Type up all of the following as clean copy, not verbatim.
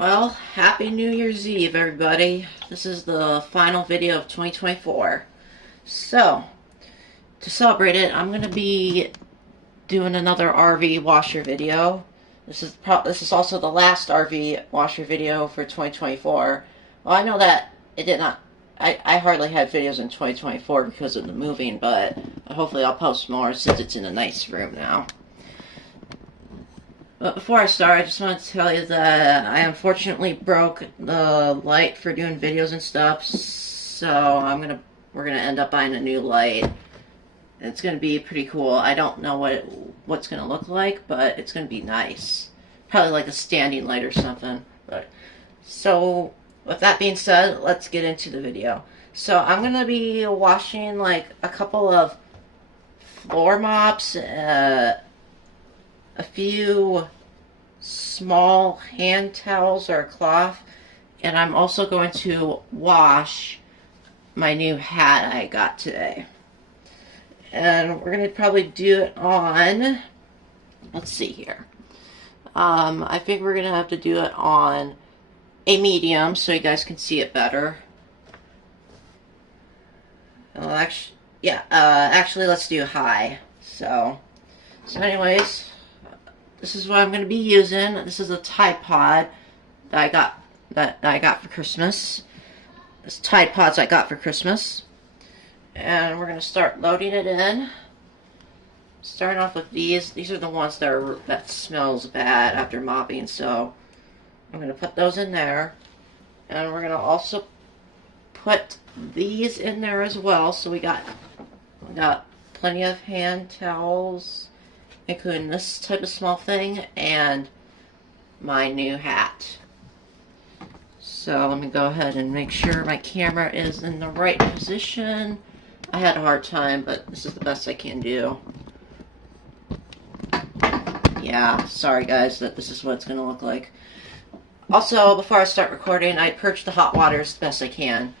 Well, happy New Year's Eve, everybody. This is the final video of 2024. So, to celebrate it, I'm going to be doing another RV washer video. This is also the last RV washer video for 2024. Well, I know that it did not. I hardly had videos in 2024 because of the moving, but hopefully I'll post more since it's in a nice room now. But before I start, I just want to tell you that I unfortunately broke the light for doing videos and stuff, so we're gonna end up buying a new light. It's gonna be pretty cool. I don't know what's gonna look like, but it's gonna be nice. Probably like a standing light or something. So with that being said, let's get into the video. So I'm gonna be washing like a couple of floor mops, a few small hand towels or cloth, and I'm also going to wash my new hat I got today. And we're going to probably do it on, let's see here. I think we're going to have to do it on a medium so you guys can see it better. Well, actually, let's do high. So anyways, this is what I'm going to be using. This is a Tide Pod that I got for Christmas. This Tide Pods I got for Christmas. And we're going to start loading it in. Starting off with these. These are the ones that smells bad after mopping, so I'm going to put those in there. And we're going to also put these in there as well. So we got plenty of hand towels, including this type of small thing, and my new hat. So let me go ahead and make sure my camera is in the right position. I had a hard time, but this is the best I can do. Yeah, sorry guys that this is what it's going to look like. Also, before I start recording, I purged the hot water as best I can.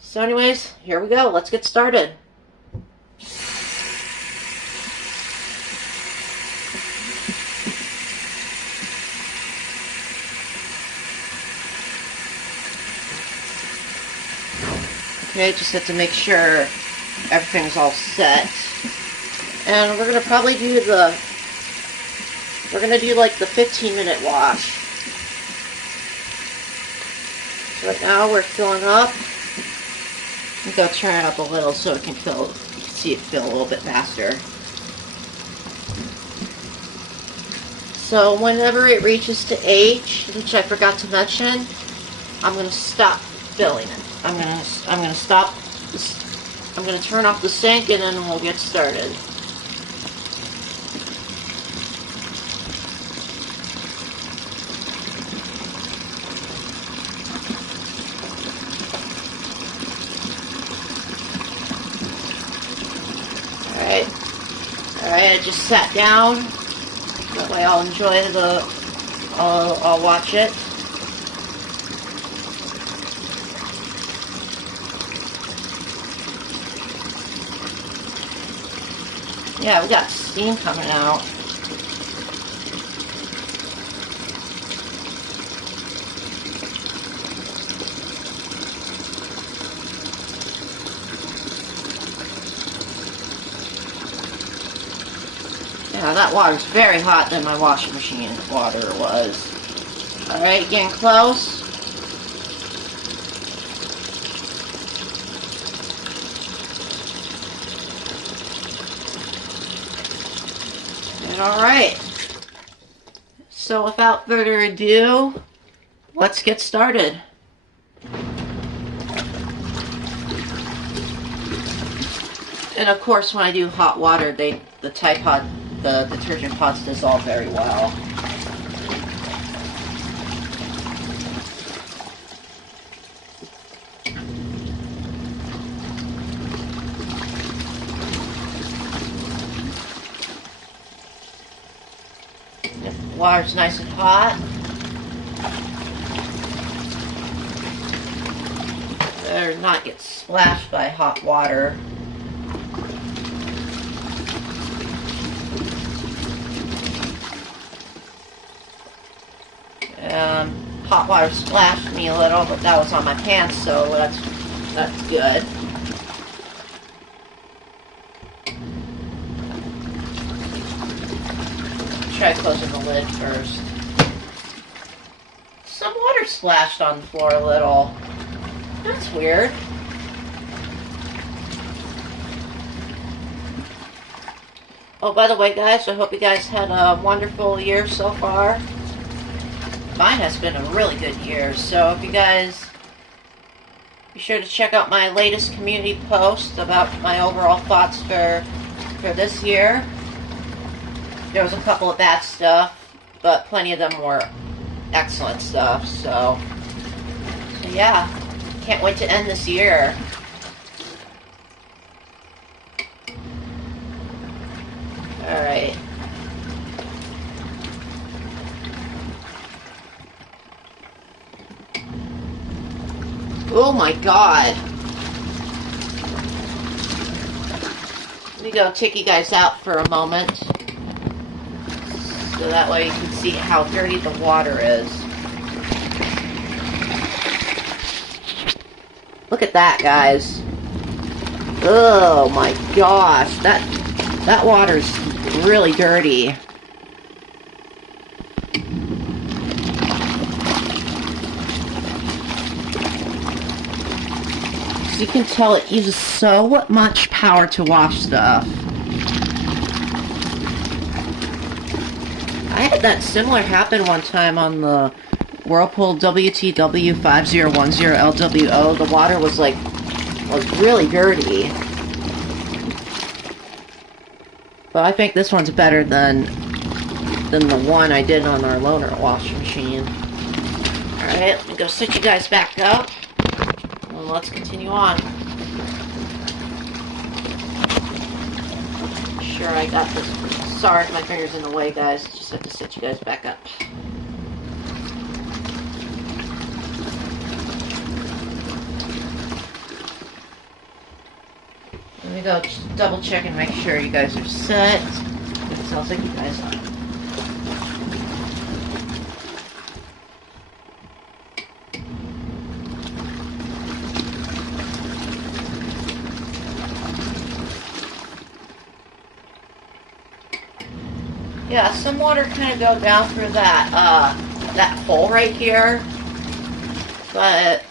So anyways, here we go. Let's get started. Okay, just have to make sure everything's all set. And we're gonna probably do like the 15-minute wash. So right now we're filling up. I'm gonna turn it up a little so it can see it fill a little bit faster. So whenever it reaches to H, which I forgot to mention, I'm gonna stop filling it. I'm gonna stop this. I'm gonna turn off the sink and then we'll get started. Alright, I just sat down. That way I'll enjoy I'll watch it. Yeah, we got steam coming out. Yeah, that water's very hot than my washing machine water was. Alright, getting close. Alright, so without further ado, let's get started. And of course, when I do hot water, the Tide Pod, the detergent pods dissolve very well. Water's nice and hot. Better not get splashed by hot water. Hot water splashed me a little, but that was on my pants, so that's good. Try closing the lid first. Some water splashed on the floor a little. That's weird. Oh, by the way, guys, I hope you guys had a wonderful year so far. Mine has been a really good year, so if you guys be sure to check out my latest community post about my overall thoughts for this year. There was a couple of bad stuff, but plenty of them were excellent stuff, so yeah, can't wait to end this year. Alright. Oh my god. Let me go take you guys out for a moment, so that way you can see how dirty the water is. Look at that, guys. Oh my gosh, that water's really dirty. So you can tell it uses so much power to wash stuff. I had that similar happen one time on the Whirlpool WTW 5010 LWO. The water was really dirty. But I think this one's better than the one I did on our loaner washing machine. Alright, let me go sit you guys back up. And let's continue on. Sure, I got this. Sorry if my finger's in the way, guys. Just have to sit you guys back up. Let me go just double check and make sure you guys are set. It sounds like you guys are. Yeah, some water kind of go down through that hole right here, but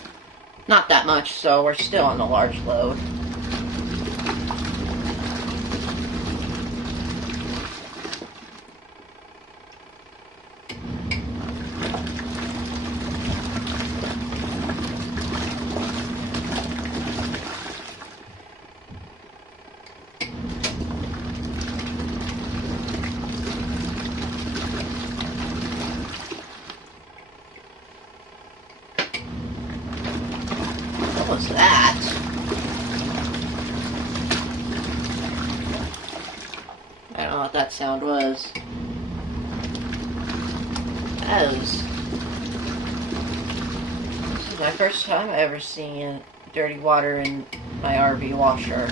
not that much, so we're still on a large load. What was that? I don't know what that sound was. This is my first time I ever seen dirty water in my RV washer.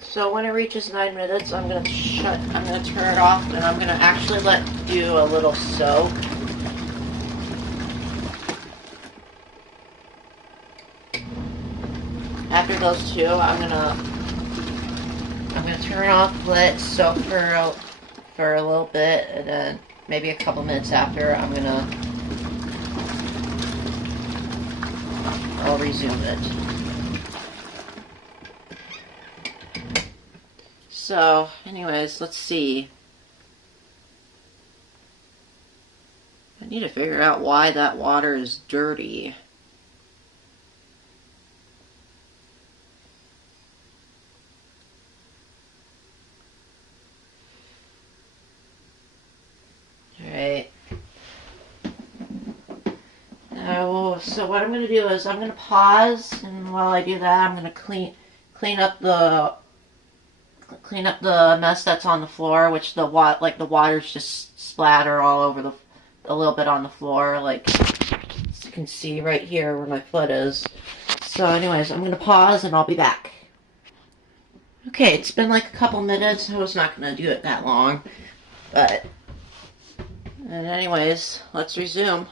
So when it reaches 9 minutes, I'm gonna turn it off, and I'm gonna actually let it do a little soak. after those two, I'm gonna turn off, let it soak for a little bit, and then maybe a couple minutes after, I'll resume it. So, anyways, let's see. I need to figure out why that water is dirty. Alright. So what I'm going to do is I'm going to pause, and while I do that, I'm going to clean up the mess that's on the floor, which the water's just splatter all over a little bit on the floor, like you can see right here where my foot is. So anyways, I'm going to pause and I'll be back. Okay, it's been like a couple minutes. I was not going to do it that long, but and anyways, let's resume.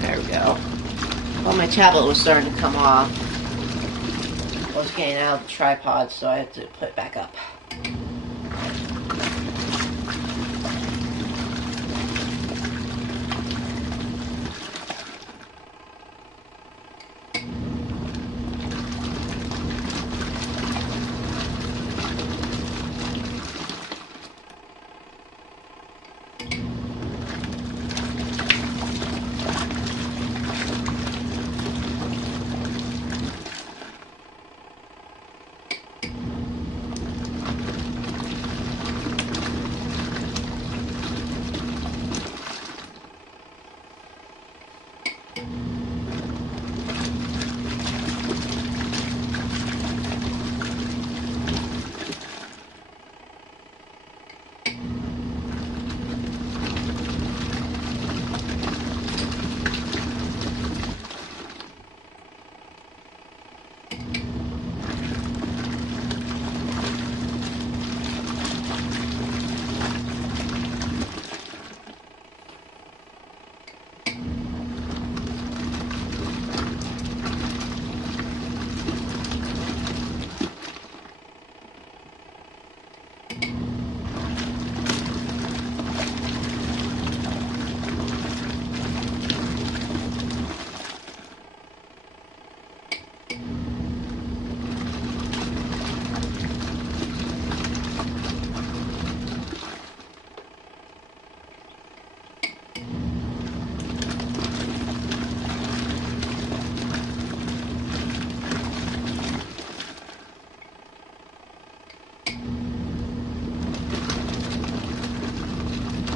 There we go. Well, my tablet was starting to come off. I was getting out of the tripod, so I had to put it back up.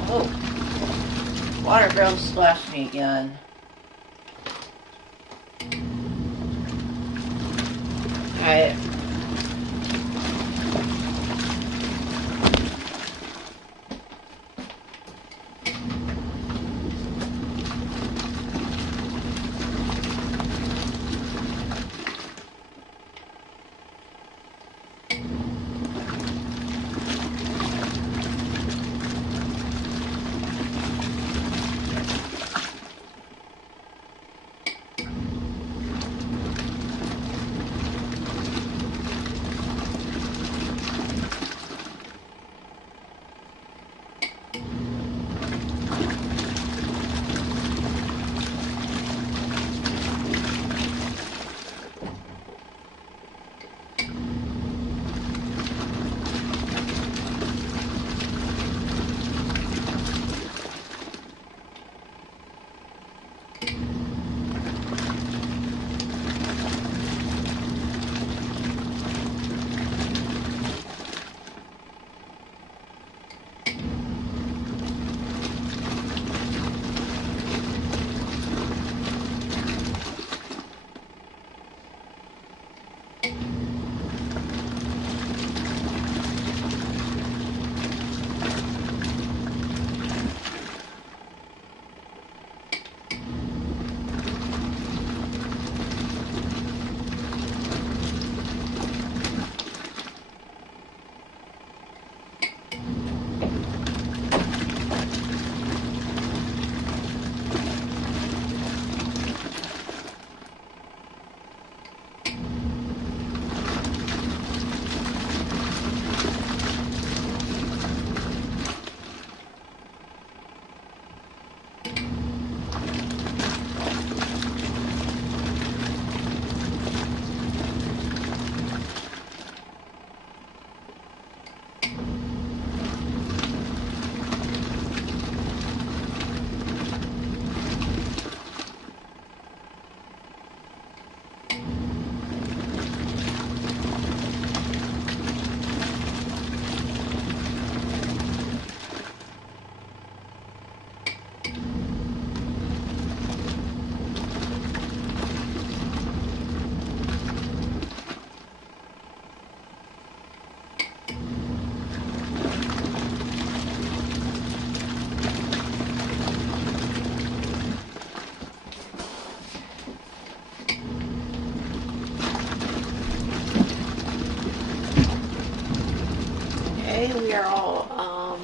Oh, water barrel splashed me again. Alright. Okay, we are all,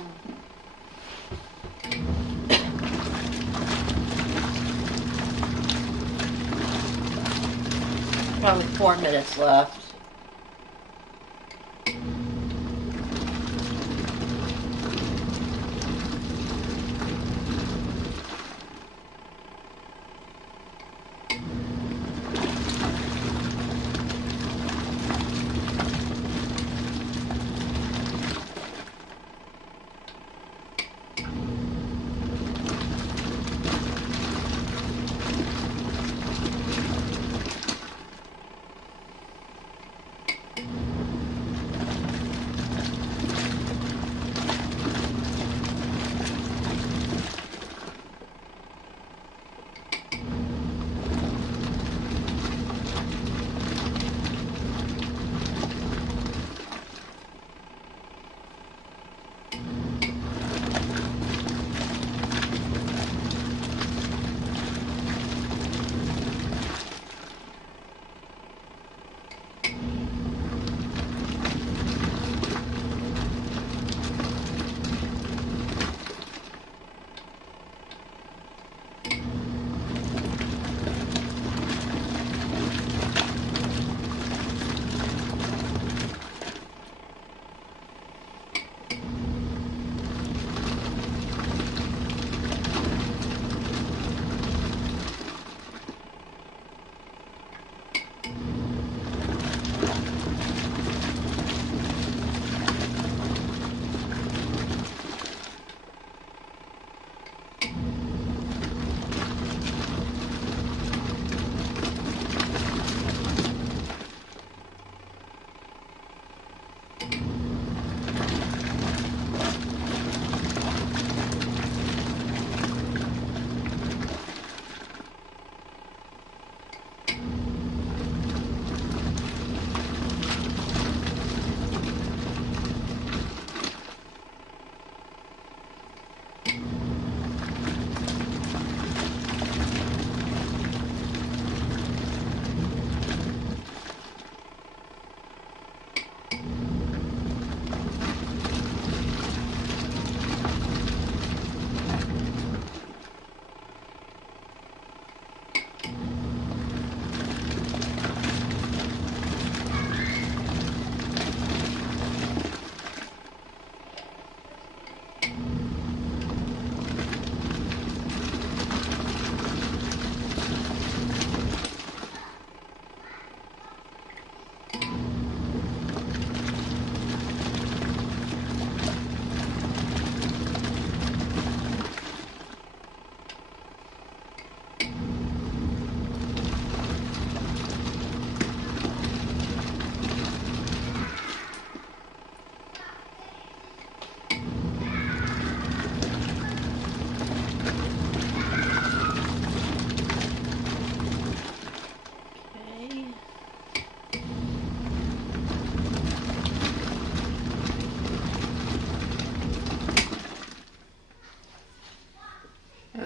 probably 4 minutes left.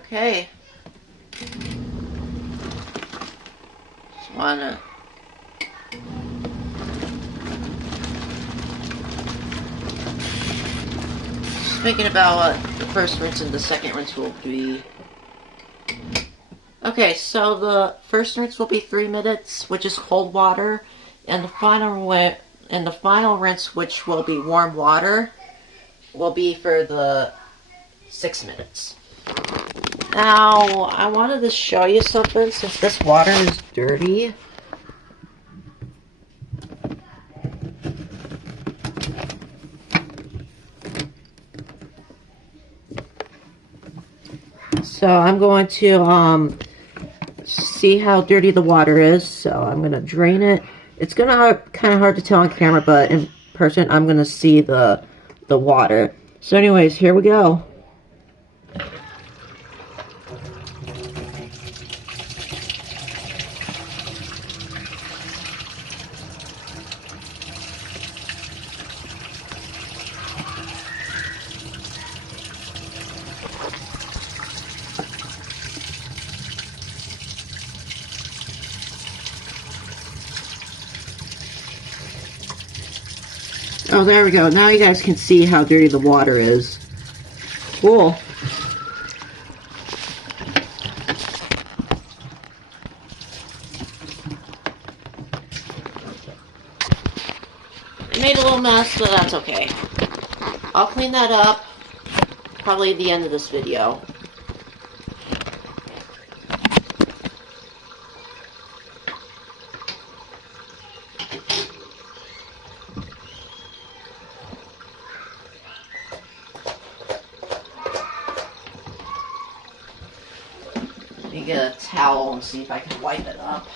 Okay. Just wanna. Just thinking about what the first rinse and the second rinse will be. Okay, so the first rinse will be 3 minutes, which is cold water, and the final rinse, which will be warm water, will be for the 6 minutes. Now, I wanted to show you something since this water is dirty. So I'm going to see how dirty the water is. So I'm going to drain it. It's going to kind of hard to tell on camera, but in person I'm going to see the water. So anyways, here we go. Oh, there we go. Now you guys can see how dirty the water is. Cool. I made a little mess, but that's okay. I'll clean that up probably at the end of this video. Let me get a towel and see if I can wipe it up.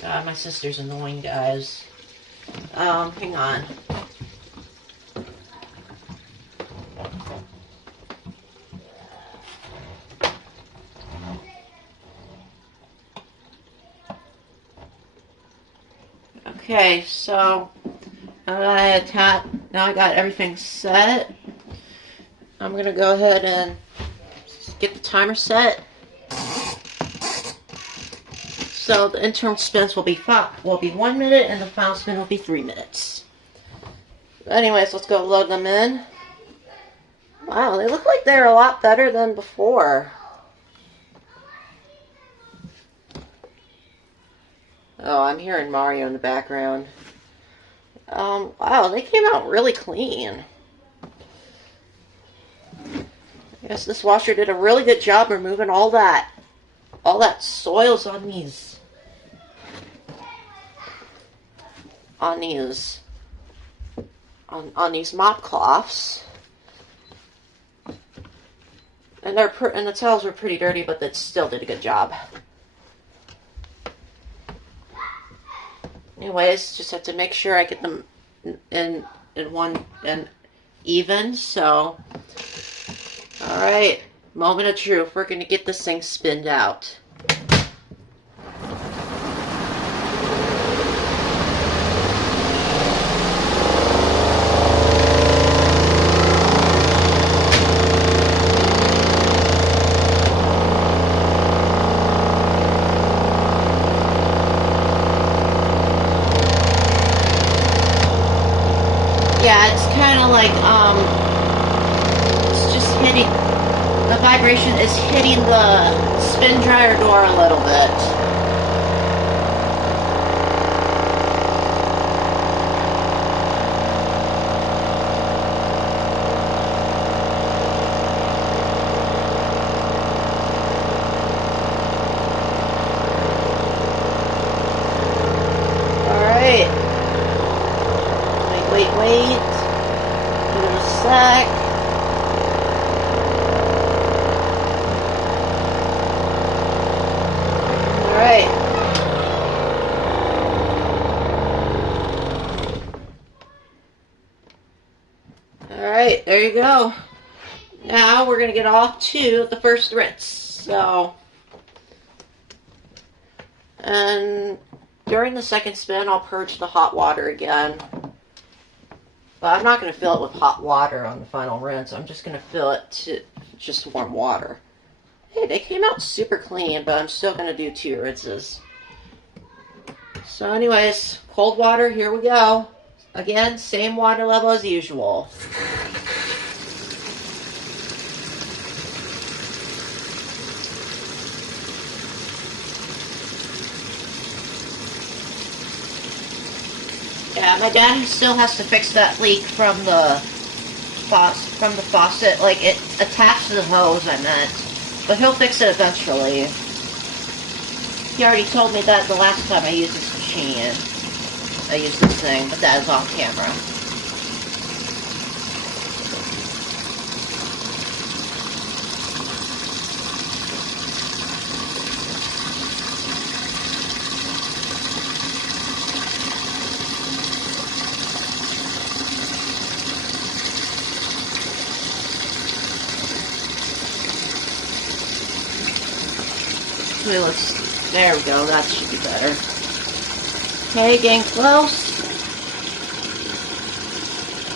God, my sister's annoying, guys. Hang on. Okay, so now I got everything set. I'm gonna go ahead and get the timer set. So the interim spins will be 1 minute, and the final spin will be 3 minutes. Anyways, let's go load them in. Wow, they look like they're a lot better than before. Oh, I'm hearing Mario in the background. Wow, they came out really clean. I guess this washer did a really good job removing all that soils on these mop cloths. And the towels were pretty dirty, but that still did a good job. Anyways, just have to make sure I get them in one and even. So, all right, moment of truth. We're gonna get this thing spinned out. Yeah, it's kind of like, it's just hitting, the vibration is hitting the spin dryer door a little bit. Wait. Give it a sec. Alright. Alright, there you go. Now we're going to get off to the first rinse. So, and during the second spin, I'll purge the hot water again. But I'm not going to fill it with hot water on the final rinse. I'm just going to fill it to just warm water. Hey, they came out super clean, but I'm still going to do 2 rinses. So anyways, cold water, here we go. Again, same water level as usual. Yeah, my dad still has to fix that leak from the faucet. Like, it attached to the hose, I meant. But he'll fix it eventually. He already told me that the last time I used this machine. I used this thing, but that is on camera. There we go, that should be better. Okay, getting close.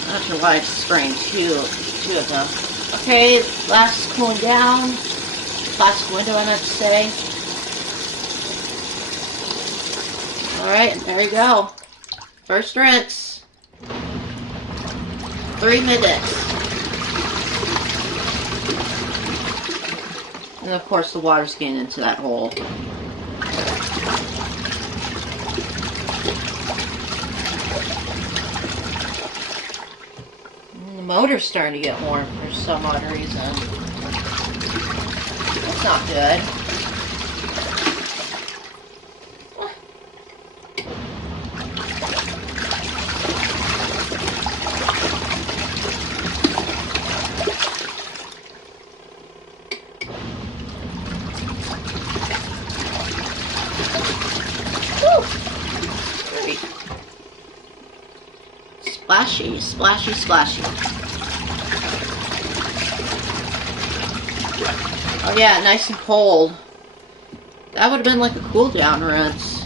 Not sure why it's spraying two of them. Okay, last cooling down. Last window, I meant to say. Alright, there you go. First rinse. 3 minutes. And of course the water's getting into that hole. And the motor's starting to get warm for some odd reason. That's not good. Great. Splashy, splashy, splashy. Oh yeah, nice and cold. That would have been like a cool down rinse.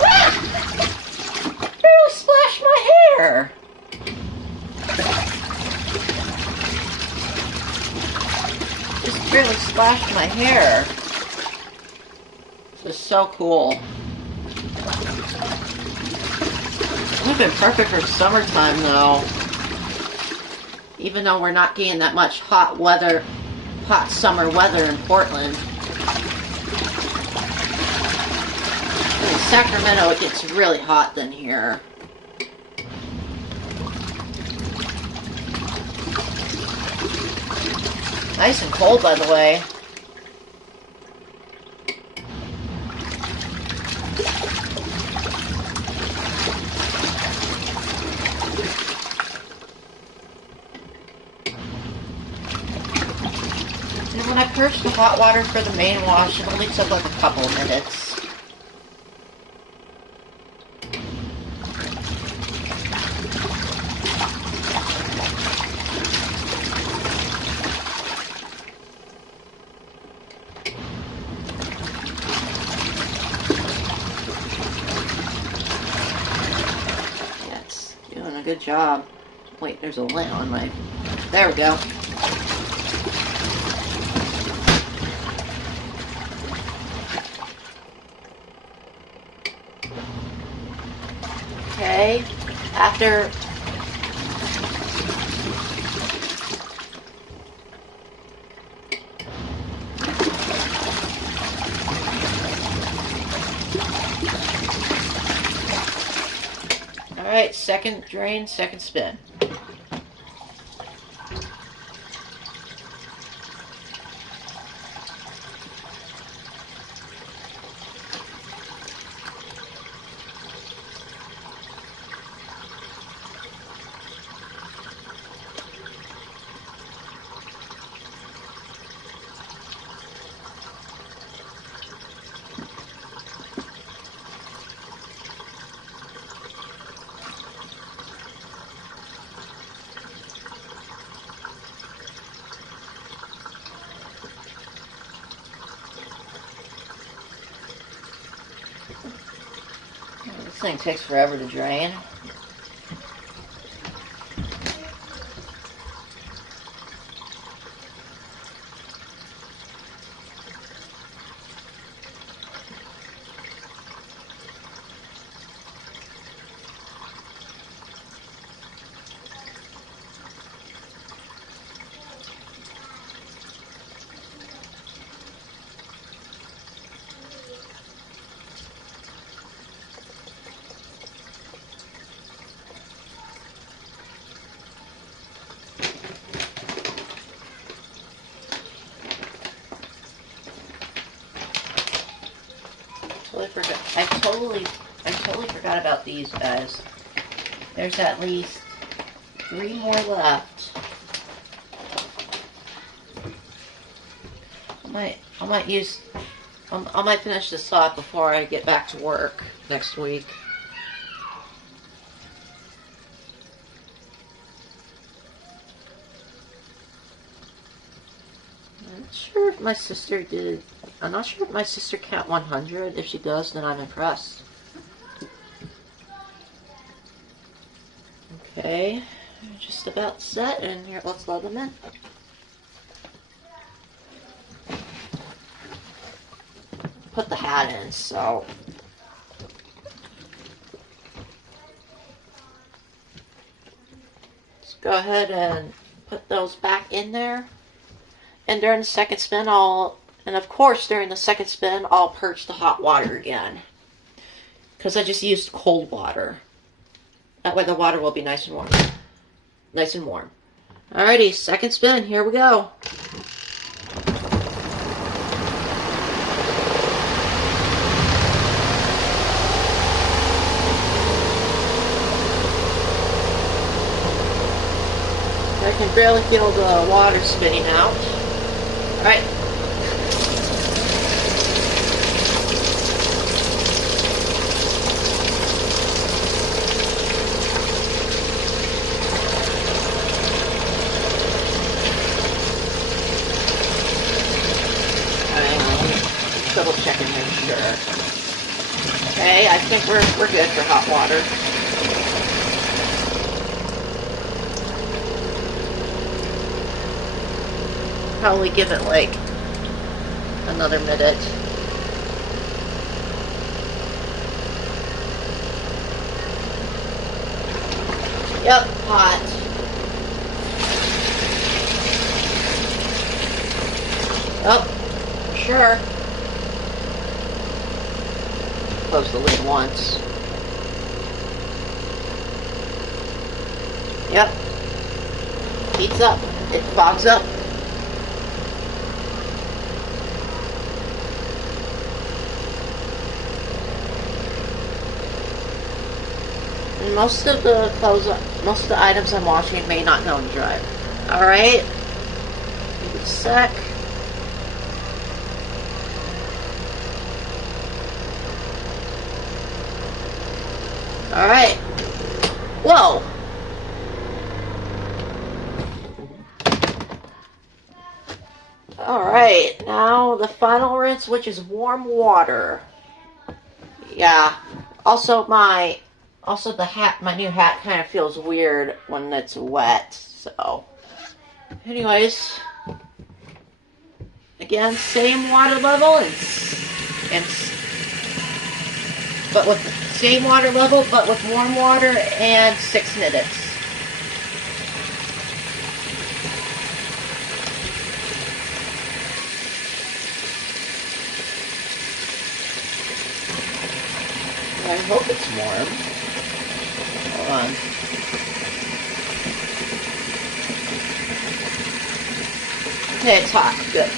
Ah! Barely splashed my hair. Just barely splashed my hair. This is so cool. It would have been perfect for summertime though. Even though we're not getting that much hot summer weather in Portland. In Sacramento it gets really hot than here. Nice and cold, by the way. And when I purged the hot water for the main wash, it only took like a couple of minutes. Good job. Wait, there's a lint on my... There we go. Okay. After... Alright, second drain, second spin. This thing takes forever to drain. I totally forgot about these guys. There's at least 3 more left. I might finish this off before I get back to work next week. I'm not sure if my sister did. I'm not sure if my sister count 100. If she does, then I'm impressed. Okay, just about set, and here, let's load them in. Put the hat in, so let's go ahead and put those back in there. And during the second spin, of course during the second spin, I'll purge the hot water again. Because I just used cold water. That way the water will be nice and warm. Nice and warm. Alrighty, second spin, here we go. I can barely feel the water spitting out. Alright. Double check and make sure. Okay, I think we're good for hot water. Probably give it like another minute. Yep, hot. Oh, sure. Close the lid once. Yep. Heats up. It fogs up. And most of the items I'm washing may not go in the dryer. Alright. Give it a sec. Alright. Whoa! Alright, now the final rinse, which is warm water. Yeah. Also my new hat kind of feels weird when it's wet, so. Anyways. Again, same water level but with the same water level, but with warm water and 6 minutes. I hope it's warm. Hold on. Okay, it's hot. Good.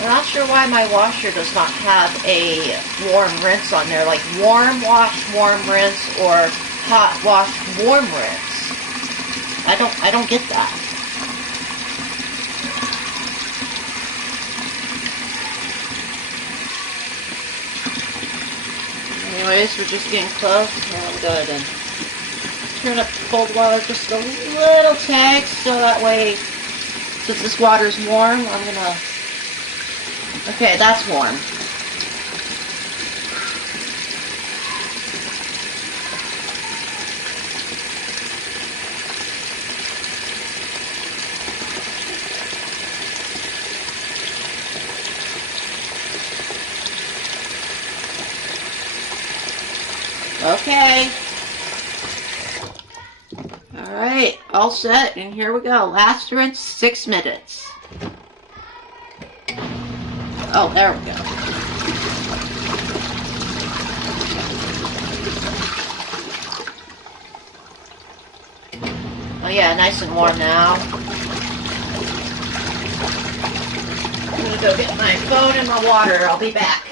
I'm not sure why my washer does not have a warm rinse on there, like warm wash, warm rinse, or hot wash, warm rinse. I don't get that. Anyways, we're just getting close. Here, I'll go ahead and turn up the cold water just a little tick, so that way, since this water's warm, I'm gonna. Okay, that's warm. Okay. Alright, all set, and here we go. Last rinse, 6 minutes. Oh, there we go. Oh yeah, nice and warm now. I'm gonna go get my phone and my water. I'll be back.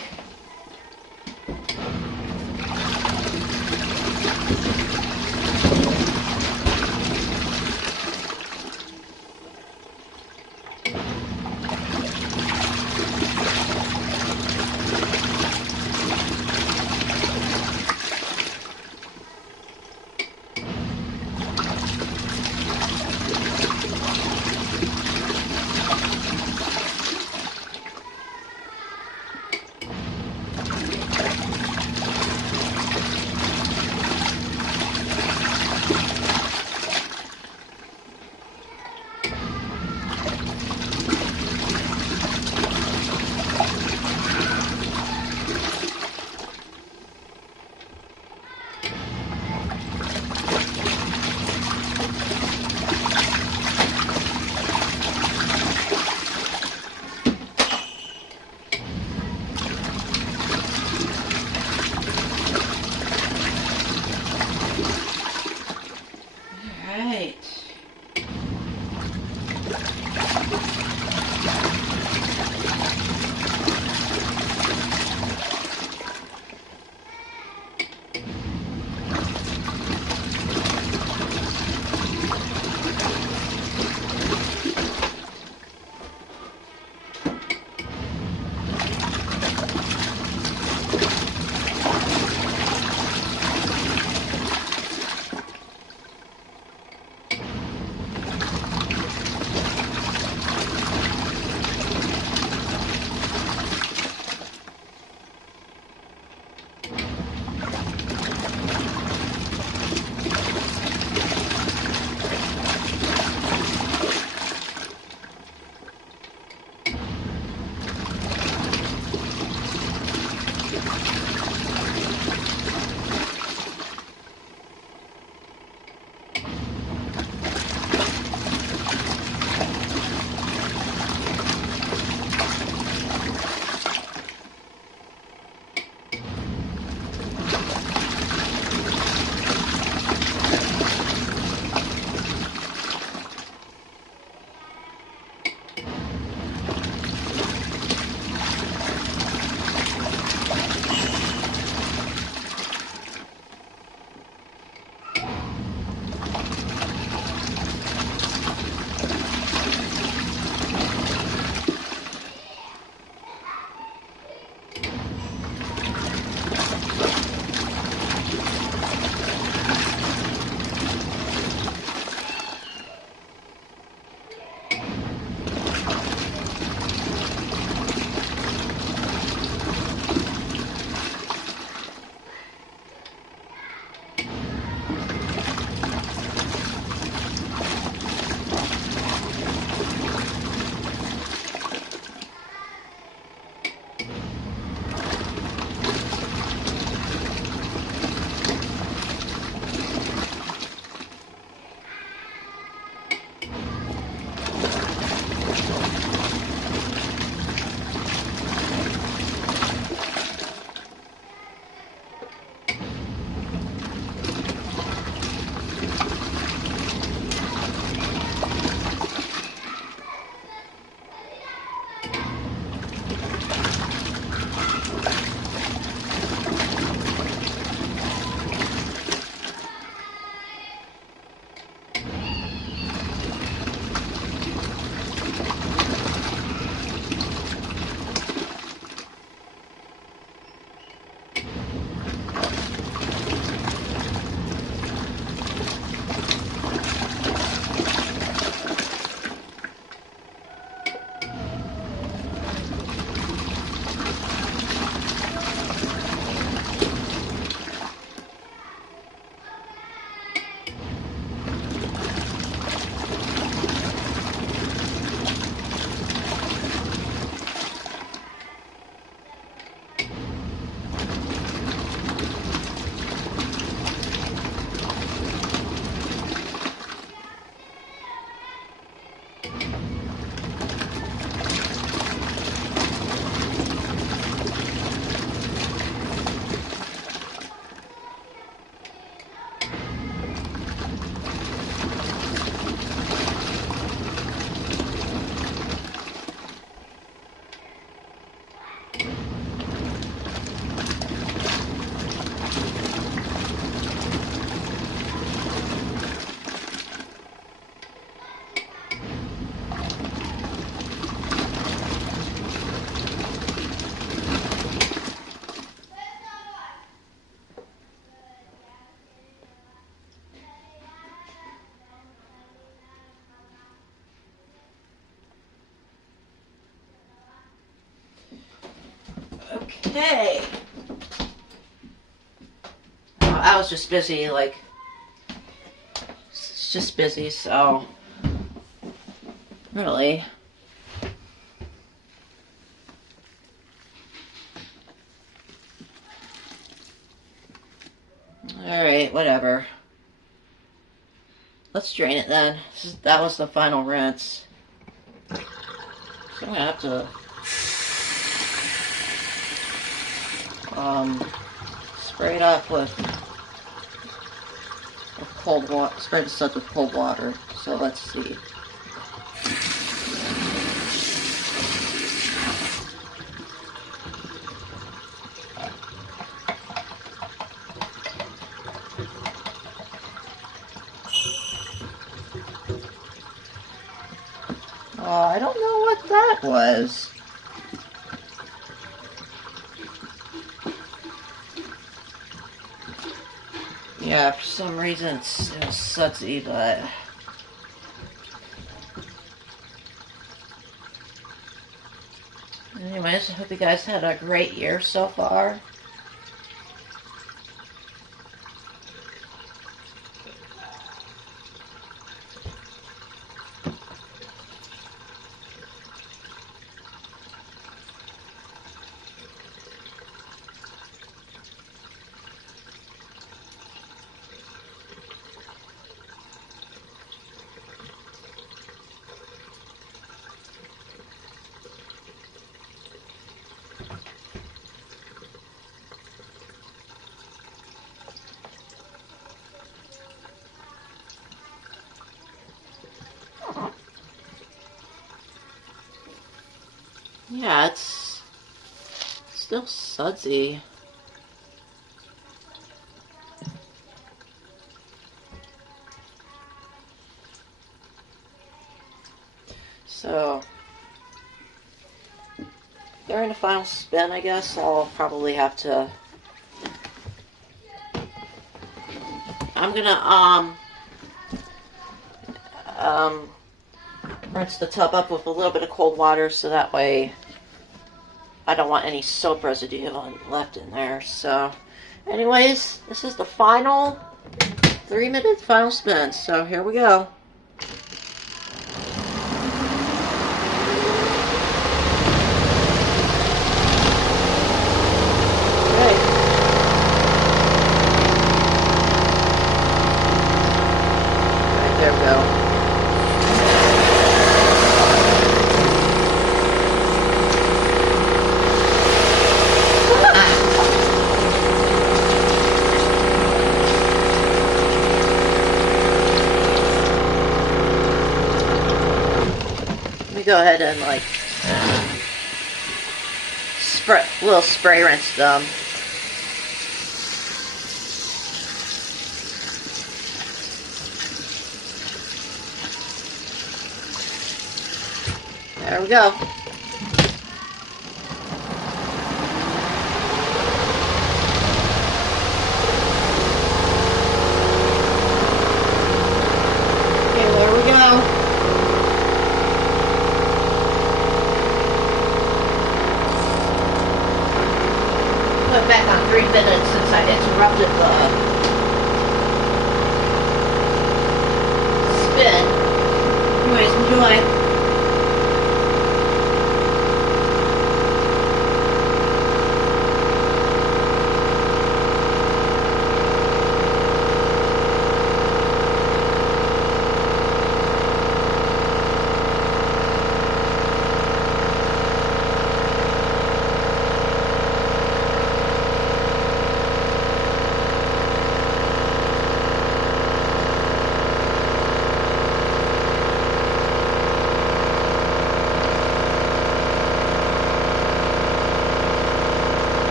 Okay. Well, I was just busy, like, just busy, so really. Alright, whatever. Let's drain it then. That was the final rinse. So I'm gonna have to spray it up with cold water. Spray the stuff with cold water. So let's see. Oh, I don't know what that was. Yeah, for some reason it was sudsy, but anyways, I hope you guys had a great year so far. Yeah, it's still sudsy. So, during the final spin, I guess, I'll probably have to... I'm gonna, rinse the tub up with a little bit of cold water so that way I don't want any soap residue left in there. So, anyways, this is the final 3-minute final spin. So, here we go. There we go. Let me go ahead and like we'll spray rinse them. There we go. Okay, there we go. Put back on 3 minutes since I interrupted the spin. Anyways, enjoy.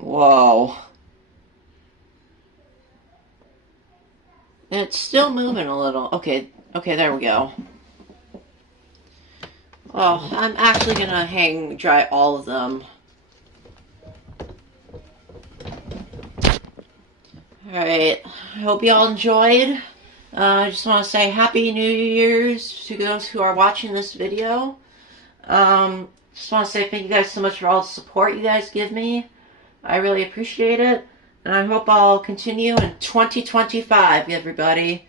Whoa. And it's still moving a little. Okay, there we go. Oh, I'm actually gonna hang dry all of them. Alright, I hope you all enjoyed. I just want to say Happy New Year's to those who are watching this video. Just want to say thank you guys so much for all the support you guys give me. I really appreciate it. And I hope I'll continue in 2025, everybody.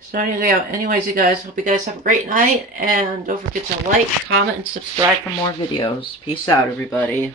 So anyways, you guys, hope you guys have a great night. And don't forget to like, comment, and subscribe for more videos. Peace out, everybody.